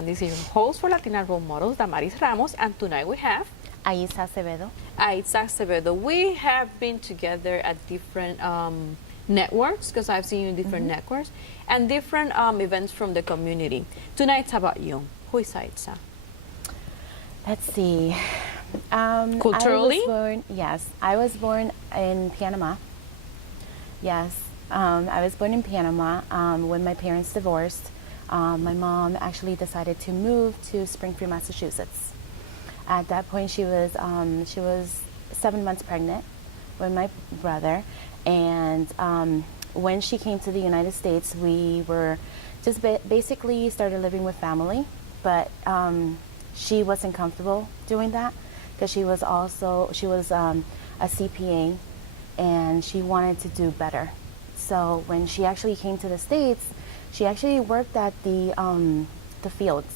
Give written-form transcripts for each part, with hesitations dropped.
everyone. This is your host for Latina Role Models, Damaris Ramos, and tonight we have Aiza Acevedo. Aiza Acevedo. We have been together at different networks, because I've seen you in different networks, and different events from the community. Tonight's about you. Who is Aiza? Let's see. Culturally? I was born in Panama. Yes, I was born in Panama when my parents divorced. My mom actually decided to move to Springfield, Massachusetts. At that point, she was 7 months pregnant with my brother, and when she came to the United States, we were just basically started living with family, but she wasn't comfortable doing that because she was a CPA, and she wanted to do better. So when she actually came to the States, she actually worked at the fields,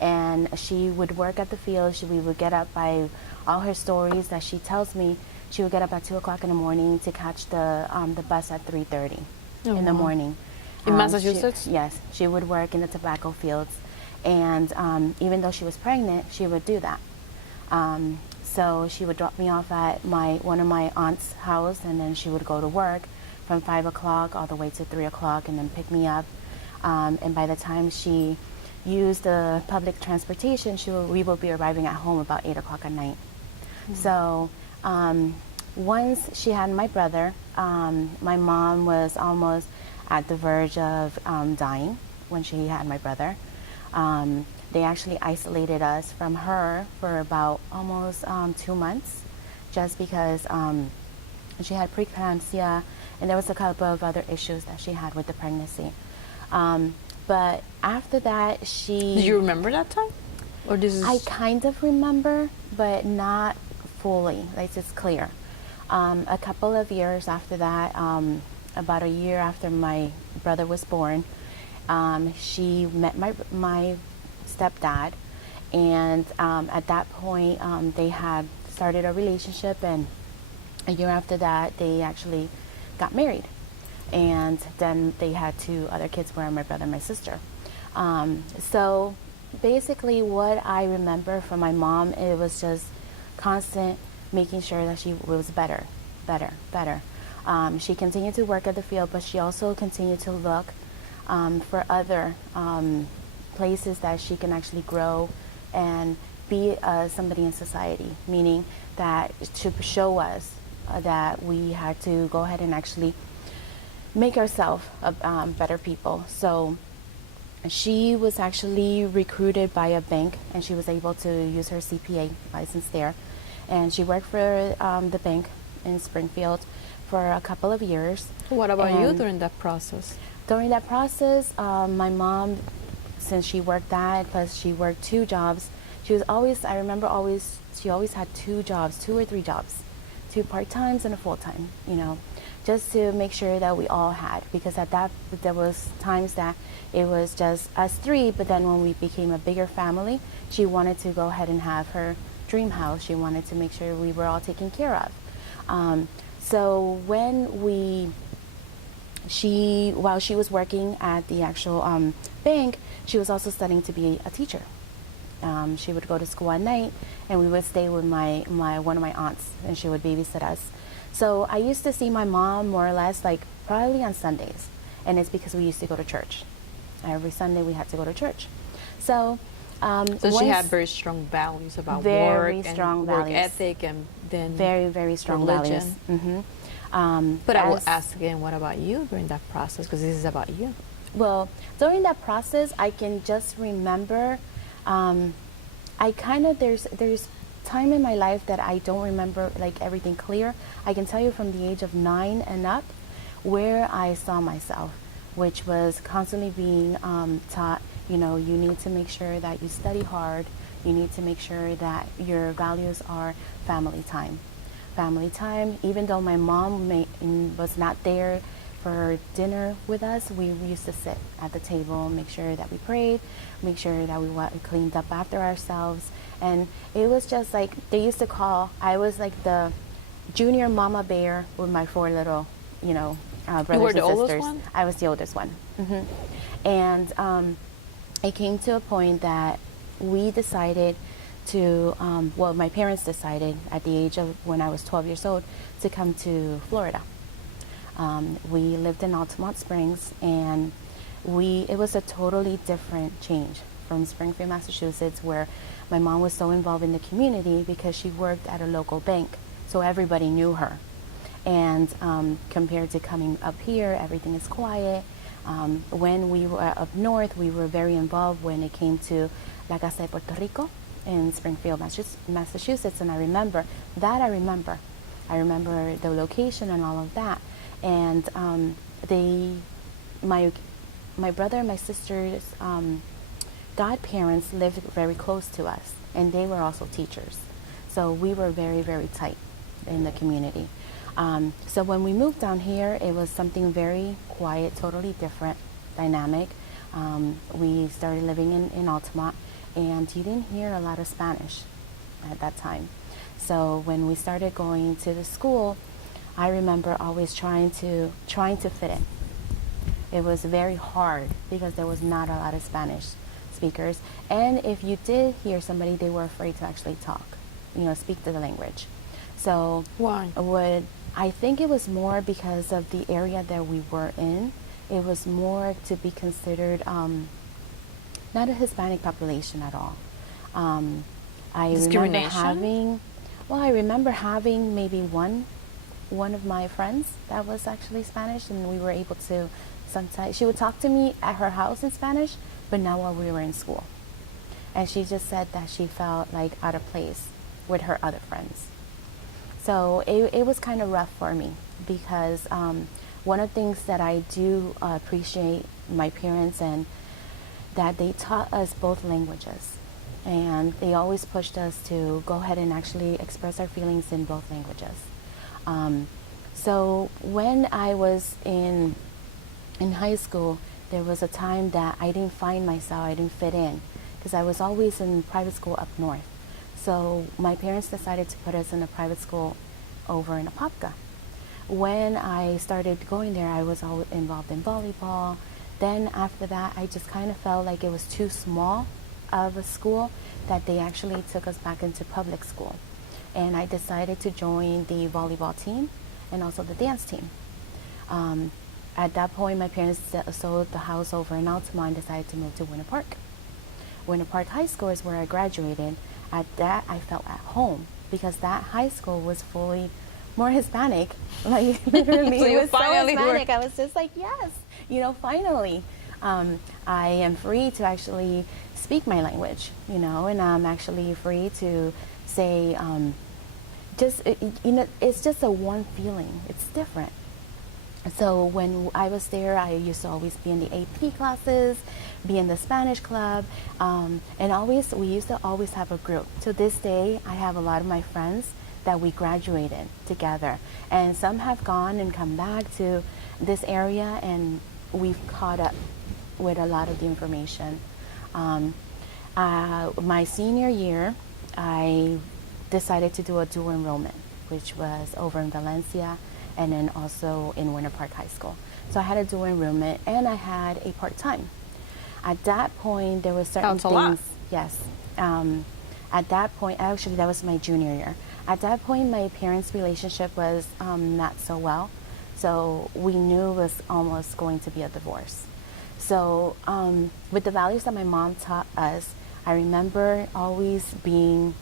and she would work at the fields. We would get up by all her stories that she tells me. She would get up at 2 o'clock in the morning to catch the bus at 3:30 in the morning. In Massachusetts? Yes, she would work in the tobacco fields, and even though she was pregnant, she would do that. So she would drop me off at one of my aunt's house, and then she would go to work from 5 o'clock all the way to 3 o'clock, and then pick me up. And by the time she used the public transportation, we will be arriving at home about 8 o'clock at night. So once she had my brother, my mom was almost at the verge of dying when she had my brother. They actually isolated us from her for about almost 2 months, just because she had preeclampsia, and there was a couple of other issues that she had with the pregnancy. But after that, Do you remember that time? Or this is... I kind of remember, but not fully. Like, it's clear. A couple of years after that, about a year after my brother was born, she met my stepdad, and at that point, they had started a relationship, and a year after that, they actually got married. And then they had 2 other kids, were my brother and my sister. So basically what I remember from my mom, it was just constant making sure that she was better. She continued to work at the field, but she also continued to look for other places that she can actually grow and be somebody in society, meaning that to show us that we had to go ahead and actually make ourselves better people. So she was actually recruited by a bank, and she was able to use her CPA license there. And she worked for the bank in Springfield for a couple of years. What about you during that process? During that process, my mom, since she worked that, plus she worked 2 jobs, she always had 2 jobs, 2 or 3 jobs, 2 part-times and a full-time, just to make sure that we all had, because there was times that it was just us 3, but then when we became a bigger family, she wanted to go ahead and have her dream house. She wanted to make sure we were all taken care of. So when while she was working at the actual bank, she was also studying to be a teacher. She would go to school at night, and we would stay with one of my aunts, and she would babysit us. So I used to see my mom more or less like probably on Sundays, and it's because we used to go to church. Every Sunday we had to go to church. So she had very strong values about work and work ethic, and then very, very strong religion. Values. But I will ask again, what about you during that process? Because this is about you. Well, during that process, I can just remember, there's time in my life that I don't remember like everything clear. I can tell you from the age of 9 and up where I saw myself, which was constantly being taught, you need to make sure that you study hard. You need to make sure that your values are family time. Family time, even though my mom was not there for dinner with us, we used to sit at the table, make sure that we prayed, make sure that we cleaned up after ourselves. And it was just like, they used to call, I was like the junior mama bear with my 4 little, brothers and sisters. You were the oldest one? I was the oldest one. And it came to a point that we decided to, well, my parents decided at the age of when I was 12 years old to come to Florida. We lived in Altamont Springs, and it was a totally different change from Springfield, Massachusetts, where my mom was so involved in the community because she worked at a local bank, so everybody knew her. And compared to coming up here, everything is quiet. When we were up north, we were very involved when it came to La Casa de Puerto Rico in Springfield, Massachusetts, and I remember I remember the location and all of that. And my brother and my sister's godparents lived very close to us, and they were also teachers. So we were very, very tight in the community. So when we moved down here, it was something very quiet, totally different dynamic. We started living in Altamont, and you didn't hear a lot of Spanish at that time. So when we started going to the school, I remember always trying to fit in. It was very hard because there was not a lot of Spanish speakers, and if you did hear somebody, they were afraid to actually talk, speak the language. So why? I think it was more because of the area that we were in. It was more to be considered not a Hispanic population at all. I remember having maybe one of my friends that was actually Spanish, and we were able to sometimes, she would talk to me at her house in Spanish, but not while we were in school. And she just said that she felt like out of place with her other friends. So it was kind of rough for me because one of the things that I do appreciate my parents and that they taught us both languages, and they always pushed us to go ahead and actually express our feelings in both languages. So when I was in high school, there was a time that I didn't find myself, I didn't fit in, because I was always in private school up north. So my parents decided to put us in a private school over in Apopka. When I started going there, I was always involved in volleyball. Then after that, I just kind of felt like it was too small of a school that they actually took us back into public school. And I decided to join the volleyball team and also the dance team. At that point, my parents sold the house over in Altamont and decided to move to Winter Park. Winter Park High School is where I graduated. At that, I felt at home because that high school was fully more Hispanic. Like literally, So it you was so finally Hispanic. I was just like, yes, finally. I am free to actually speak my language, and I'm actually free to say, it's just a warm feeling. It's different. So when I was there, I used to always be in the AP classes, be in the Spanish club, and we used to always have a group. To this day, I have a lot of my friends that we graduated together, and some have gone and come back to this area, and we've caught up with a lot of the information. My senior year, I decided to do a dual enrollment, which was over in Valencia and then also in Winter Park High School. So I had a dual enrollment and I had a part-time. At that point, there were certain Sounds a lot. things. Yes. At that point, actually, that was my junior year. At that point, my parents' relationship was not so well. So we knew it was almost going to be a divorce. So with the values that my mom taught us, I remember always being,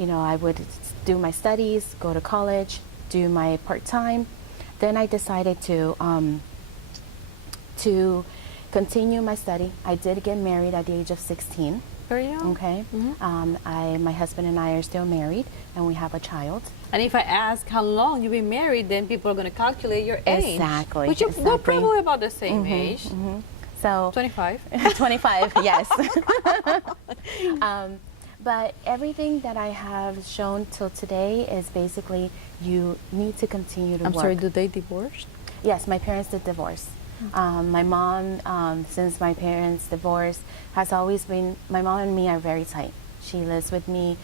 I would do my studies, go to college, do my part-time. Then I decided to continue my study. I did get married at the age of 16. Very young. Okay. Mm-hmm. My husband and I are still married, and we have a child. And if I ask how long you've been married, then people are going to calculate your age. Exactly. Which we're probably about the same Mm-hmm, age. mm-hmm. So 25. 25, yes. But everything that I have shown till today is basically you need to continue to work. I'm sorry, do they divorce? Yes, my parents did divorce. My mom, since my parents divorced, has always been, my mom and me are very tight. She lives with me,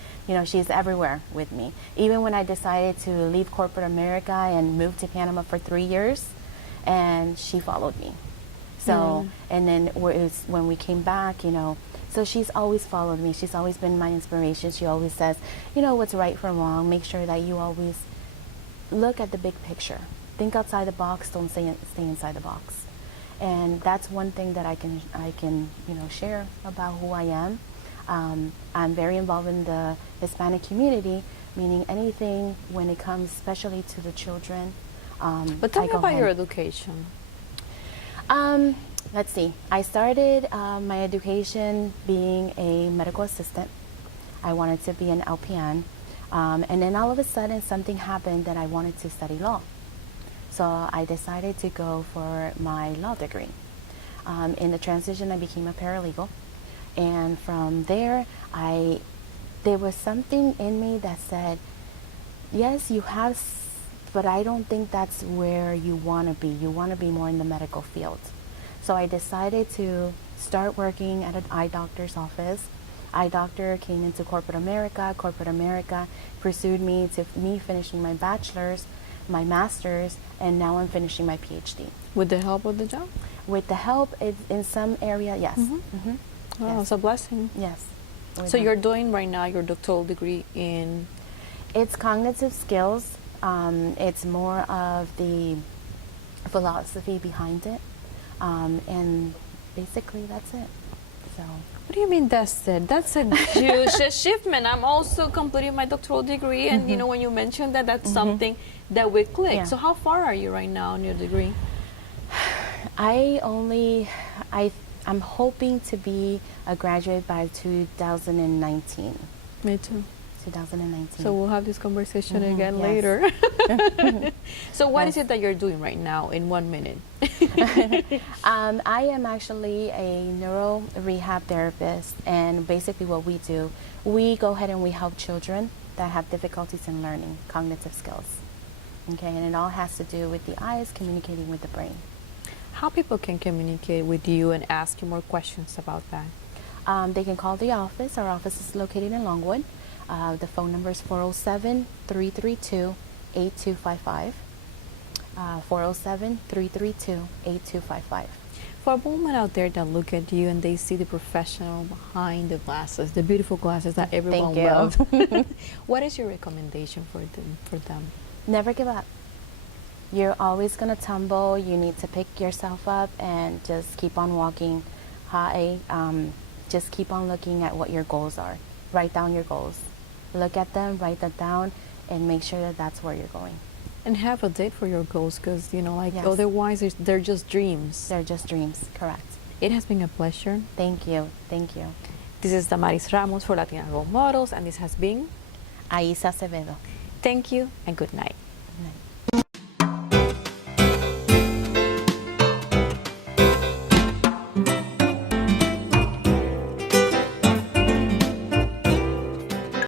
she's everywhere with me. Even when I decided to leave corporate America and move to Panama for 3 years, and she followed me. So, and then when we came back, you know, so she's always followed me. She's always been my inspiration. She always says, you know, what's right from wrong. Make sure that you always look at the big picture. Think outside the box. Don't stay inside the box. And that's one thing that I can you know, share about who I am. I'm very involved in the Hispanic community, meaning anything when it comes, especially to the children. But tell me about your education. Let's see. I started my education being a medical assistant. I wanted to be an LPN. And then all of a sudden something happened that I wanted to study law. So I decided to go for my law degree. In the transition, I became a paralegal. And from there, there was something in me that said, yes, you have, but I don't think that's where you want to be. You want to be more in the medical field. So I decided to start working at an eye doctor's office. Eye doctor came into corporate America. Corporate America pursued me to me finishing my bachelor's, my master's, and now I'm finishing my PhD. With the help of the job? With the help in some area, yes. Oh, Yes. it's a blessing. Yes. So you're doing right now your doctoral degree in? It's cognitive skills. It's more of the philosophy behind it. And basically that's it. So. What do you mean that's it? That's a huge achievement. I'm also completing my doctoral degree, and you know, when you mentioned that, that's something that we click. Yeah. So how far are you right now in your degree? I'm hoping to be a graduate by 2019. Me too. 2019. So we'll have this conversation again yes. later. So what is Yes. it that you're doing right now in 1 minute? I am actually a neuro rehab therapist, and basically what we do, we go ahead and we help children that have difficulties in learning cognitive skills. Okay, and it all has to do with the eyes communicating with the brain. How people can communicate with you and ask you more questions about that? They can call the office. Our office is located in Longwood. The phone number is 407-332-8255. 407-332-8255. For a woman out there that look at you and they see the professional behind the glasses, the beautiful glasses that everyone Thank you. loves, what is your recommendation for them? Never give up. You're always going to tumble. You need to pick yourself up and just keep on walking high. Just keep on looking at what your goals are. Write down your goals. Look at them, write that down, and make sure that that's where you're going. And have a date for your goals, because, you know, like, Yes. otherwise they're just dreams. They're just dreams, correct. It has been a pleasure. Thank you, thank you. This is Damaris Ramos for Latina Role Models, and this has been Aiza Acevedo. Thank you and good night. Good night.